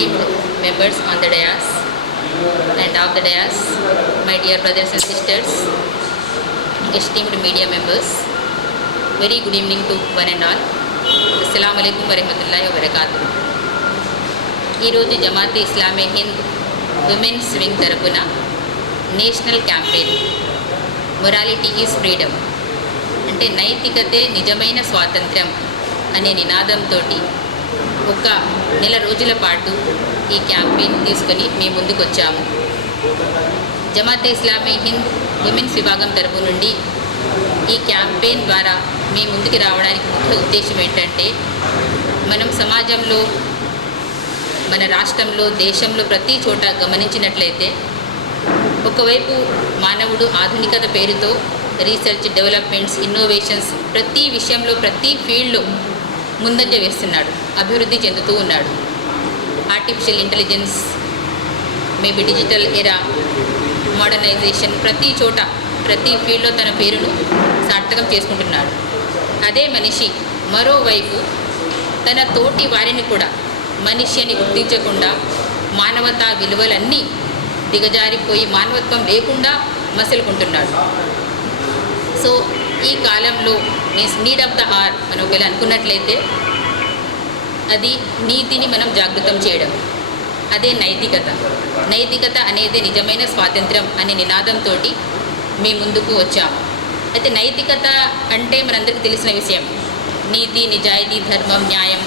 Bismillahirrahmanirrahim. Esteemed members on the dais and off the dais, my dear brothers and sisters, esteemed media members, very good evening to one and all. Assalamu alaikum wa rahmatullahi wa barakatuh. ఈరోజు Jamaat Islami Hind women's wing తరపున national campaign morality is freedom అంటే నైతికతే నిజమైన స్వాతంత్ర్యం అనే నినాదంతో ఒక నెల రోజుల పాటు ఈ క్యాంపెయిన్ తీసుకొని మేము ముందుకు వచ్చాము జమాత్ ఇస్లామీ హింద్ ఉమెన్స్ విభాగం తరపు నుండి ఈ క్యాంపెయిన్ ద్వారా మీ ముందుకు రావడానికి ముఖ్య ఉద్దేశం ఏంటంటే మనం సమాజంలో మన రాష్ట్రంలో దేశంలో ప్రతి చోట గమనించినట్లయితే ఒకవైపు మానవుడు ఆధునికత పేరుతో రీసెర్చ్ డెవలప్మెంట్స్ ఇన్నోవేషన్స్ ప్రతి విషయంలో ప్రతి ఫీల్డ్లో ముందంజ వేస్తున్నాడు. అభివృద్ధి చెందుతూ ఉన్నాడు. Artificial intelligence maybe digital era modernisation ప్రతి చోట ప్రతి ఫీల్డ్లో తన పేరును సార్థకం చేసుకుంటున్నాడు. అదే మనిషి మరోవైపు తన తోటి వారిని కూడా మనిషి అని గుర్తించకుండా మానవతా విలువలన్నీ దిగజారిపోయి మానవత్వం లేకుండా మసలుకుంటున్నాడు. సో ఈ కాలంలో means need of the hour మనం ఒకవేళ అనుకున్నట్లయితే అది నీతిని మనం జాగృతం చేయడం. అదే నైతికత. నైతికత అనేది నిజమైన స్వాతంత్రం అనే నినాదంతో మీ ముందుకు వచ్చాము. అయితే నైతికత అంటే మనందరికీ తెలిసిన విషయం. నీతి నిజాయితీ ధర్మం న్యాయం.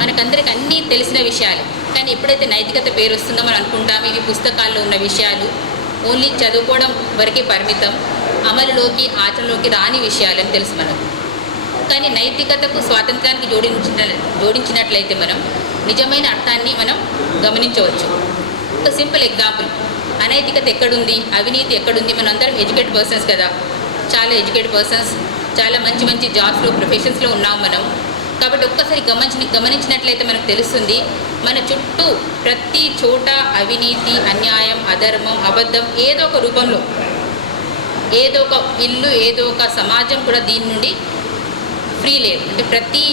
మనకందరికి అన్నీ తెలిసిన విషయాలు. కానీ ఎప్పుడైతే నైతికత పేరు వస్తుందో మనం అనుకుంటాం ఇవి పుస్తకాల్లో ఉన్న విషయాలు. ఓన్లీ చదువుకోవడం వరకే పరిమితం. అమలులోకి ఆచరణలోకి రాని విషయాలని తెలుసు మనకు. కానీ నైతికతకు స్వాతంత్రానికి జోడించిన జోడించినట్లయితే మనం నిజమైన అర్థాన్ని మనం గమనించవచ్చు. ఒక సింపుల్ ఎగ్జాంపుల్. అనైతికత ఎక్కడుంది? అవినీతి ఎక్కడుంది? మనం అందరం ఎడ్యుకేట్ పర్సన్స్ కదా. చాలా ఎడ్యుకేట్ పర్సన్స్ చాలా మంచి మంచి జాబ్స్లో ప్రొఫెషన్స్లో ఉన్నాం మనం. కాబట్టి ఒక్కసారి గమనించి గమనించినట్లయితే మనకు తెలుస్తుంది మన చుట్టూ ప్రతి చోట అవినీతి అన్యాయం అధర్మం అబద్ధం ఏదో ఒక రూపంలో ఏదో ఒక ఇల్లు ఏదో ఒక సమాజం కూడా దీని నుండి ఫ్రీ లేదు. అంటే ప్రతి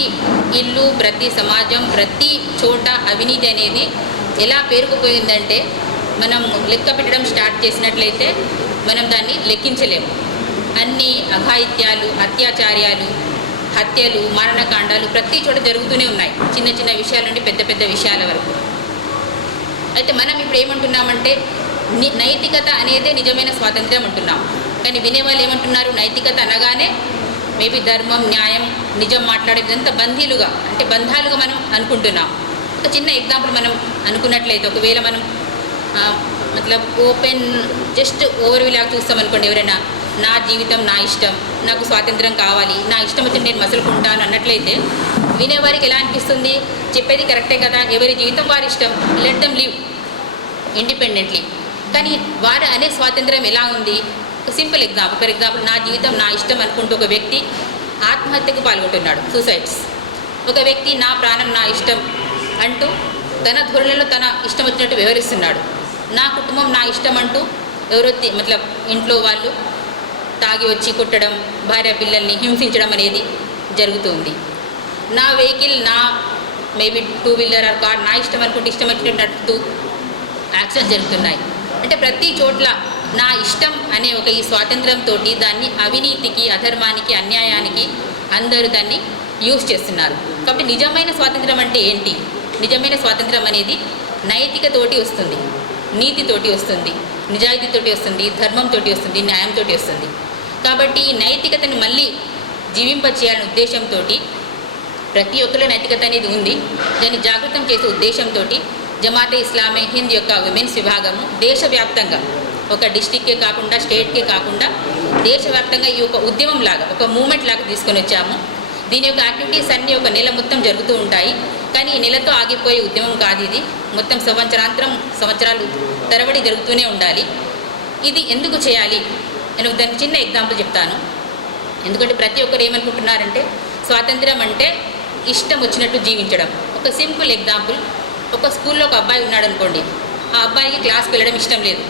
ఇల్లు ప్రతి సమాజం ప్రతి చోట అవినీతి అనేది ఎలా పేరుకుపోయిందంటే మనం లెక్క పెట్టడం స్టార్ట్ చేసినట్లయితే మనం దాన్ని లెక్కించలేము. అన్ని అఘాయిత్యాలు అత్యాచార్యాలు హత్యలు మరణకాండాలు ప్రతి చోట జరుగుతూనే ఉన్నాయి. చిన్న చిన్న విషయాల నుండి పెద్ద పెద్ద విషయాల వరకు. అయితే మనం ఇప్పుడు ఏమంటున్నామంటే నైతికత అనేదే నిజమైన స్వాతంత్ర్యం అంటున్నాం కానీ వినేవాళ్ళు ఏమంటున్నారు? నైతికత అనగానే మేబీ ధర్మం న్యాయం నిజం మాట్లాడేదంతా బంధీలుగా అంటే బంధాలుగా మనం అనుకుంటున్నాం. ఒక చిన్న ఎగ్జాంపుల్ మనం అనుకున్నట్లయితే ఒకవేళ మనం మతలబ్ ఓపెన్ జస్ట్ ఓవర్ లాగా చూస్తాం అనుకోండి ఎవరైనా నా జీవితం నా ఇష్టం నాకు స్వాతంత్రం కావాలి నా ఇష్టం వచ్చి నేను మసులుకుంటాను అన్నట్లయితే వినేవారికి ఎలా అనిపిస్తుంది? చెప్పేది కరెక్టే కదా? ఎవరి జీవితం వారి ఇష్టం? లెట్ దమ్ లివ్ ఇండిపెండెంట్లీ కానీ వారు అనే స్వాతంత్రం ఎలా ఉంది? Simple example. ఫర్ ఎగ్జాంపుల్ నా జీవితం నా ఇష్టం అనుకుంటూ ఒక వ్యక్తి ఆత్మహత్యకు పాల్గొంటున్నాడు. సూసైడ్స్ ఒక వ్యక్తి నా ప్రాణం నా ఇష్టం అంటూ తన ధోరణిలో తన ఇష్టం వచ్చినట్టు వివరిస్తున్నాడు నా కుటుంబం నా ఇష్టం అంటూ ఎవరో మతలబ్ ఇంట్లో వాళ్ళు తాగి వచ్చి కొట్టడం భార్య పిల్లల్ని హింసించడం అనేది జరుగుతుంది. నా వెహికల్ నా maybe two wheeler or car నా ఇష్టం అనుకుంటే ఇష్టం వచ్చినట్టు యాక్సిడెంట్స్ జరుగుతున్నాయి. అంటే ప్రతి చోట్ల నా ఇష్టం అనే ఒక ఈ స్వాతంత్రంతో దాన్ని అవినీతికి అధర్మానికి అన్యాయానికి అందరూ దాన్ని యూజ్ చేస్తున్నారు. కాబట్టి నిజమైన స్వాతంత్రం అంటే ఏంటి? నిజమైన స్వాతంత్రం అనేది నైతికతోటి వస్తుంది నీతితోటి వస్తుంది నిజాయితీతోటి వస్తుంది ధర్మంతోటి వస్తుంది న్యాయంతో వస్తుంది. కాబట్టి ఈ నైతికతను మళ్ళీ జీవింపచేయాలనే ఉద్దేశంతో ప్రతి ఒక్కరిలో నైతికత అనేది ఉంది. దాన్ని జాగృతం చేసే ఉద్దేశంతో జమాతే ఇస్లామే హింద్ యొక్క విమెన్స్ విభాగము దేశవ్యాప్తంగా ఒక డిస్టిక్కే కాకుండా స్టేట్కే కాకుండా దేశవ్యాప్తంగా ఈ ఒక ఉద్యమం లాగా ఒక మూమెంట్ లాగా తీసుకొని వచ్చాము. దీని యొక్క యాక్టివిటీస్ అన్నీ ఒక నెల మొత్తం జరుగుతూ ఉంటాయి. కానీ ఈ నెలతో ఆగిపోయే ఉద్యమం కాదు ఇది. మొత్తం సంవత్సరాంతరం సంవత్సరాలు తరబడి జరుగుతూనే ఉండాలి. ఇది ఎందుకు చేయాలి? నేను దానికి చిన్న ఎగ్జాంపుల్ చెప్తాను. ఎందుకంటే ప్రతి ఒక్కరు ఏమనుకుంటున్నారంటే స్వాతంత్రం అంటే ఇష్టం వచ్చినట్టు జీవించడం. ఒక సింపుల్ ఎగ్జాంపుల్ ఒక స్కూల్లో ఒక అబ్బాయి ఉన్నాడు అనుకోండి ఆ అబ్బాయికి క్లాస్కి వెళ్ళడం ఇష్టం లేదు.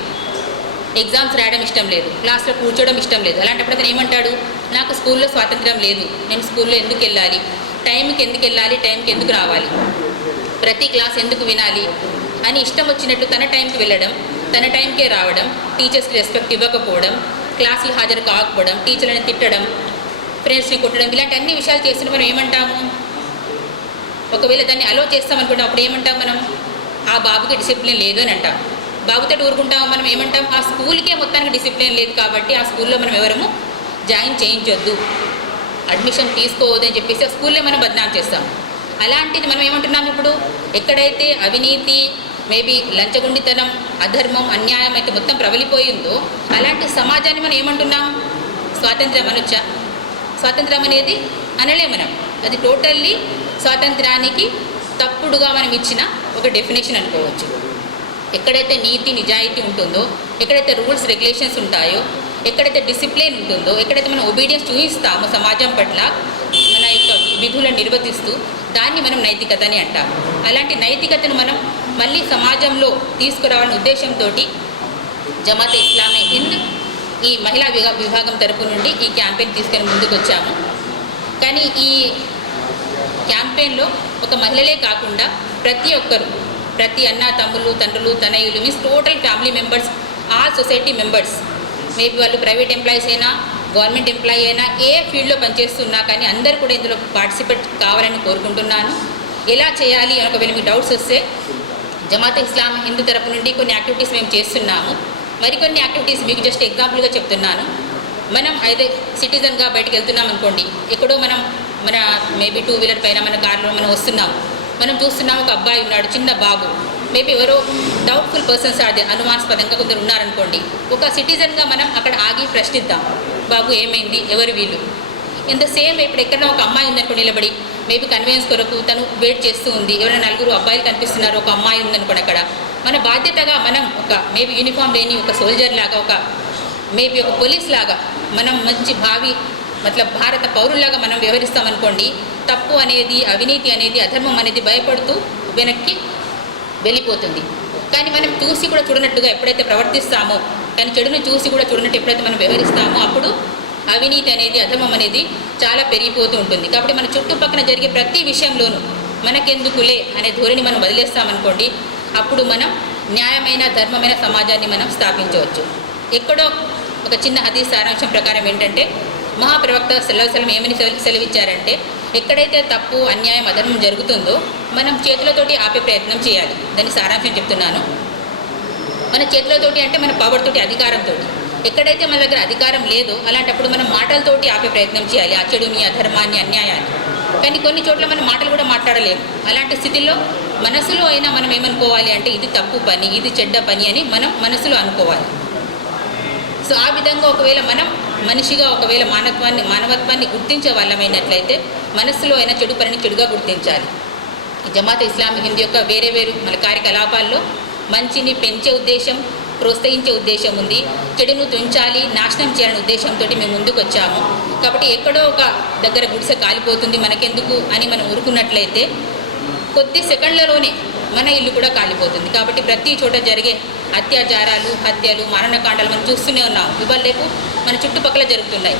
ఎగ్జామ్స్ రాయడం ఇష్టం లేదు క్లాస్లో కూర్చోవడం ఇష్టం లేదు. అలాంటప్పుడు అతను ఏమంటాడు? నాకు స్కూల్లో స్వాతంత్రం లేదు నేను స్కూల్లో ఎందుకు వెళ్ళాలి? టైంకి ఎందుకు వెళ్ళాలి? టైంకి ఎందుకు రావాలి? ప్రతి క్లాస్ ఎందుకు వినాలి? అని ఇష్టం వచ్చినట్టు తన టైంకి వెళ్ళడం తన టైంకే రావడం టీచర్స్కి రెస్పెక్ట్ ఇవ్వకపోవడం క్లాసులు హాజరు కాకపోవడం టీచర్లను తిట్టడం ఫ్రెండ్స్ని కొట్టడం ఇలాంటి అన్ని విషయాలు చేస్తున్న మనం ఏమంటాము? ఒకవేళ దాన్ని అలో చేస్తామనుకుంటాం అప్పుడు ఏమంటాం మనం? ఆ బాబుకి డిసిప్లిన్ లేదు అని అంటాం. బాబుతో ఊరుకుంటాం మనం ఏమంటాం? ఆ స్కూల్కే మొత్తానికి డిసిప్లిన్ లేదు కాబట్టి ఆ స్కూల్లో మనం ఎవరము జాయిన్ చేయించొద్దు. అడ్మిషన్ తీసుకోవద్దని చెప్పేసి ఆ స్కూల్లో మనం బదనాం చేస్తాం. అలాంటిది మనం ఏమంటున్నాం ఇప్పుడు? ఎక్కడైతే అవినీతి మేబీ లంచగుండితనం అధర్మం అన్యాయం అయితే మొత్తం ప్రబలిపోయిందో అలాంటి సమాజాన్ని మనం ఏమంటున్నాం? స్వాతంత్రం అనొచ్చా స్వాతంత్రం అనేది అనలే మనం. అది టోటల్లీ స్వాతంత్రానికి తప్పుడుగా మనం ఇచ్చిన ఒక డెఫినేషన్ అనుకోవచ్చు. ఎక్కడైతే నీతి నిజాయితీ ఉంటుందో ఎక్కడైతే రూల్స్ రెగ్యులేషన్స్ ఉంటాయో ఎక్కడైతే డిసిప్లిన్ ఉంటుందో ఎక్కడైతే మనం ఒబీడియన్స్ చూపిస్తామో సమాజం పట్ల మన యొక్క విధులను నిర్వర్తిస్తూ దాన్ని మనం నైతికత అని అంటాం అలాంటి నైతికతను మనం మళ్ళీ సమాజంలో తీసుకురావాలనే ఉద్దేశంతో జమాత్ ఇస్లామే హింద్ ఈ మహిళా విభా- విభాగం తరపు నుండి ఈ క్యాంపెయిన్ తీసుకొని ముందుకు వచ్చాము కానీ ఈ క్యాంపెయిన్లో ఒక మహిళలే కాకుండా ప్రతి ఒక్కరు ప్రతి అన్న తమ్ముళ్ళు తండ్రులు తనయులు means total family members all society members maybe వాళ్ళు ప్రైవేట్ ఎంప్లాయీస్ అయినా గవర్నమెంట్ ఎంప్లాయీ అయినా ఏ ఫీల్డ్లో పనిచేస్తున్నా కానీ అందరు కూడా ఇందులో పార్టిసిపేట్ కావాలని కోరుకుంటున్నాను. ఎలా చేయాలి ఒకవేళ మీకు డౌట్స్ వస్తే జమాత్ ఇస్లాం హిందూ తరపు నుండి కొన్ని యాక్టివిటీస్ మేము చేస్తున్నాము. మరికొన్ని యాక్టివిటీస్ మీకు జస్ట్ ఎగ్జాంపుల్గా చెప్తున్నాను. మనం అయితే సిటిజన్గా బయటకు వెళ్తున్నాం అనుకోండి ఎక్కడో మనం మన మేబీ టూ వీలర్ పైన మన కార్లో మనం వస్తున్నాం. మనం చూస్తున్నాం ఒక అబ్బాయి ఉన్నాడు చిన్న బాబు. మేబీ ఎవరో డౌట్ఫుల్ పర్సన్స్ అదే అనుమానాస్పదంగా కొందరు ఉన్నారనుకోండి. ఒక సిటిజన్గా మనం అక్కడ ఆగి ప్రశ్నిద్దాం. బాబు ఏమైంది? ఎవరు వీళ్ళు? ఇంత సేమ్ ఇప్పుడు ఎక్కడైనా ఒక అమ్మాయి ఉందనుకోండి నిలబడి మేబీ కన్వీనియన్స్ కొరకు తను వెయిట్ చేస్తూ ఉంది. ఎవరైనా నలుగురు అబ్బాయిలు కనిపిస్తున్నారు ఒక అమ్మాయి ఉందనుకోండి అక్కడ. మన బాధ్యతగా మనం ఒక మేబీ యూనిఫామ్ లేని ఒక సోల్జర్ లాగా ఒక మేబీ ఒక పోలీస్ లాగా మనం మంచి భావి మతలబ్ భారత పౌరుల్లాగా మనం వ్యవహరిస్తామనుకోండి తప్పు అనేది అవినీతి అనేది అధర్మం అనేది భయపడుతూ వెనక్కి వెళ్ళిపోతుంది. కానీ మనం చూసి కూడా చూడనట్టుగా ఎప్పుడైతే ప్రవర్తిస్తామో కానీ చెడును చూసి కూడా చూడనట్టు ఎప్పుడైతే మనం వ్యవహరిస్తామో అప్పుడు అవినీతి అనేది అధర్మం అనేది చాలా పెరిగిపోతూ ఉంటుంది. కాబట్టి మన చుట్టుపక్కల జరిగే ప్రతి విషయంలోనూ మనకెందుకులే అనే ధోరణి మనం వదిలేస్తామనుకోండి అప్పుడు మనం న్యాయమైన ధర్మమైన సమాజాన్ని మనం స్థాపించవచ్చు. ఎక్కడో ఒక చిన్న హదీ సారాంశం ప్రకారం ఏంటంటే మహాప్రవక్త సెలవుసలం ఏమని సెలవిచ్చారంటే ఎక్కడైతే తప్పు అన్యాయం అధర్మం జరుగుతుందో మనం చేతులతోటి ఆపే ప్రయత్నం చేయాలి. దాని సారాంశం చెప్తున్నాను. మన చేతులతోటి అంటే మన పవర్ తోటి అధికారంతో ఎక్కడైతే మన దగ్గర అధికారం లేదో అలాంటప్పుడు మనం మాటలతోటి ఆపే ప్రయత్నం చేయాలి. ఆ చెడుని అధర్మాన్ని అన్యాయాన్ని. కానీ కొన్ని చోట్ల మనం మాటలు కూడా మాట్లాడలేము అలాంటి స్థితిలో మనసులో అయినా మనం ఏమనుకోవాలి అంటే ఇది తప్పు పని ఇది చెడ్డ పని అని మనం మనసులో అనుకోవాలి. సో ఆ విధంగా ఒకవేళ మనం మనిషిగా ఒకవేళ మానవత్వాన్ని మానవత్వాన్ని గుర్తించే వాళ్ళమైనట్లయితే మనస్సులో అయినా చెడు పనిని చెడుగా గుర్తించాలి. జమాత్ ఇస్లామీ హింద్ యొక్క వేరే వేరు మన కార్యకలాపాల్లో మంచిని పెంచే ఉద్దేశం ప్రోత్సహించే ఉద్దేశం ఉంది. చెడును తుంచాలి నాశనం చేయాలనే ఉద్దేశంతో మేము ముందుకు వచ్చాము కాబట్టి ఎక్కడో ఒక దగ్గర గుడిసె కాలిపోతుంది మనకెందుకు అని మనం ఊరుకున్నట్లయితే కొద్ది సెకండ్లలోనే మన ఇల్లు కూడా కాలిపోతుంది. కాబట్టి ప్రతి చోట జరిగే అత్యాచారాలు హత్యలు మరణకాండాలు మనం చూస్తూనే ఉన్నాం. ఇవాళ రేపు మన చుట్టుపక్కల జరుగుతున్నాయి.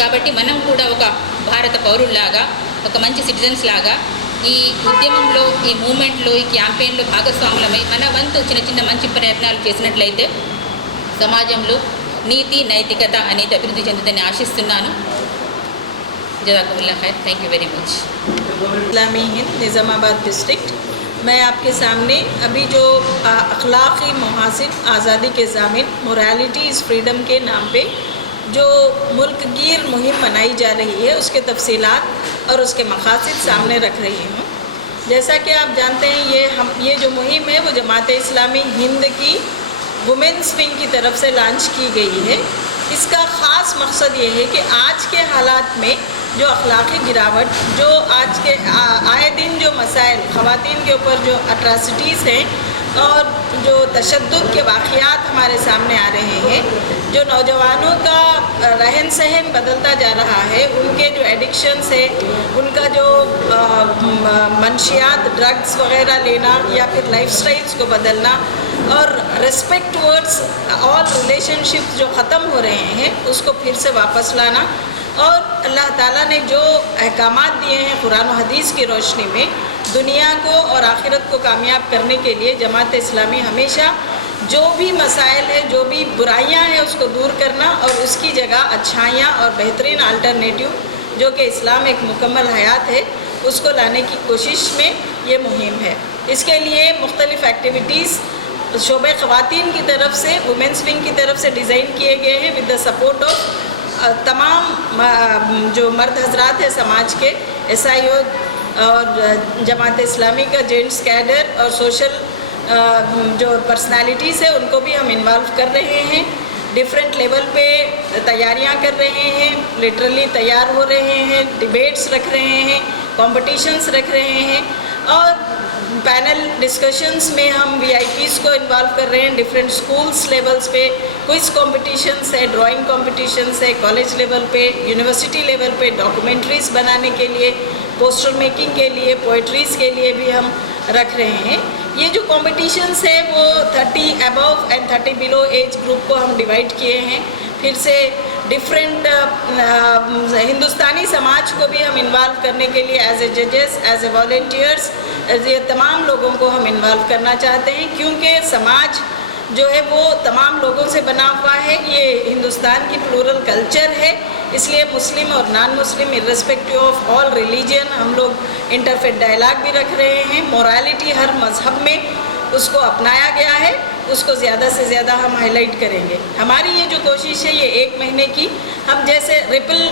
కాబట్టి మనం కూడా ఒక భారత పౌరుల్లాగా ఒక మంచి సిటిజన్స్ లాగా ఈ ఉద్యమంలో ఈ మూమెంట్లో ఈ క్యాంపెయిన్లో భాగస్వాములమై మన వంతు చిన్న చిన్న మంచి ప్రయత్నాలు చేసినట్లయితే సమాజంలో నీతి నైతికత అనేది అభివృద్ధి చెందుతని ఆశిస్తున్నాను. జదాకుల్లా ఖైర్. Thank you very much Islami Hind Nizamabad district. मैं आपके सामने अभी जो अखलाक़ी महासिन आज़ादी के जामिन मोरालिटी इज़ फ्रीडम के नाम पे जो मुल्क गिर मुहिम मनाई जा रही है, उसके तफसीलात और उसके मकासद सामने रख रही हूँ। जैसा कि आप जानते हैं, ये हम, ये जो मुहिम है, वो जमात इस्लामी हिंद की वुमेंस विंग की तरफ़ से लॉन्च की गई है। इसका ख़ास मकसद ये है कि आज के हालात में जो अखलाक़ी गिरावट, जो आज के आए दिन जो मसाइल ख़वान के ऊपर जो अट्रासिटीज़ हैं और जो तशद के वाक़यात हमारे सामने आ रहे हैं, जो नौजवानों का रहन सहन बदलता जा रहा है, उनके जो एडिक्शंस है, उनका जो म- मंशियात ड्रग्स वगैरह लेना या फिर लाइफ को बदलना और रिस्पेक्ट टूवर्ड्स ऑल रिलेशनशिप्स जो ख़त्म हो रहे हैं, उसको फिर से वापस लाना और अल्लाह ताला ने जो अहकाम दिए हैं कुरान हदीस की रोशनी में, दुनिया को और आखिरत को कामयाब करने के लिए जमात इस्लामी हमेशा जो भी मसाइल है, जो भी बुराइयाँ हैं, उसको दूर करना और उसकी जगह अच्छाइयाँ और बेहतरीन अल्टरनेटिव, जो कि इस्लाम एक मुकम्मल हयात है, उसको लाने की कोशिश में ये मुहिम है। इसके लिए मुख्तलिफ़ एक्टिविटीज़ शोबे ख़वातीन की तरफ़ से वुमेंस विंग की तरफ़ से डिज़ाइन किए गए हैं विद द सपोर्ट ऑफ़ तमाम जो मर्द हजरात हैं समाज के एसआईओ और जमात इस्लामी का जेंट्स कैडर और सोशल जो पर्सनालिटीज़ है, उनको भी हम इन्वॉल्व कर रहे हैं। डिफरेंट लेवल पे तैयारियाँ कर रहे हैं, लिटरली तैयार हो रहे हैं, डिबेट्स रख रहे हैं, कॉम्पिटिशन्स रख रहे हैं। और पैनल डिस्कशंस में हम वीआईपीज को इन्वॉल्व कर रहे हैं डिफरेंट स्कूल्स लेवल्स पे क्विज कॉम्पिटिशन्स है ड्राइंग कॉम्पिटिशन्स है कॉलेज लेवल पे यूनिवर्सिटी लेवल पे डॉक्यूमेंट्रीज बनाने के लिए पोस्टर मेकिंग के लिए पोइट्रीज़ के लिए भी हम रख रहे हैं। ये जो कॉम्पिटिशन्स है, वो 30 above and 30 below age group को हम डिवाइड किए हैं। फिर से डिफरेंट हिंदुस्तानी समाज को भी हम इन्वॉल्व करने के लिए एज ए जजेस एज ए वॉल्टियर्स एज ये तमाम लोगों को हम इन्वॉल्व करना चाहते हैं, क्योंकि समाज जो है वो तमाम लोगों से बना हुआ है। ये हिंदुस्तान की प्लूरल कल्चर है, इसलिए मुस्लिम और non Muslim irrespective of all religion हम लोग इंटरफेट डायलाग भी रख रहे हैं। मोरालिटी हर मज़हब में उसको अपनाया गया है। उसको ज़्यादा से ज़्यादा हम हाईलाइट करेंगे। हमारी ये जो कोशिश है, ये एक महीने की, हम जैसे रिपल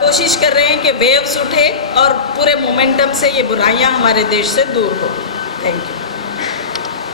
कोशिश कर रहे हैं कि वेव्स उठे और पूरे मोमेंटम से ये बुराइयाँ हमारे देश से दूर हो। Thank you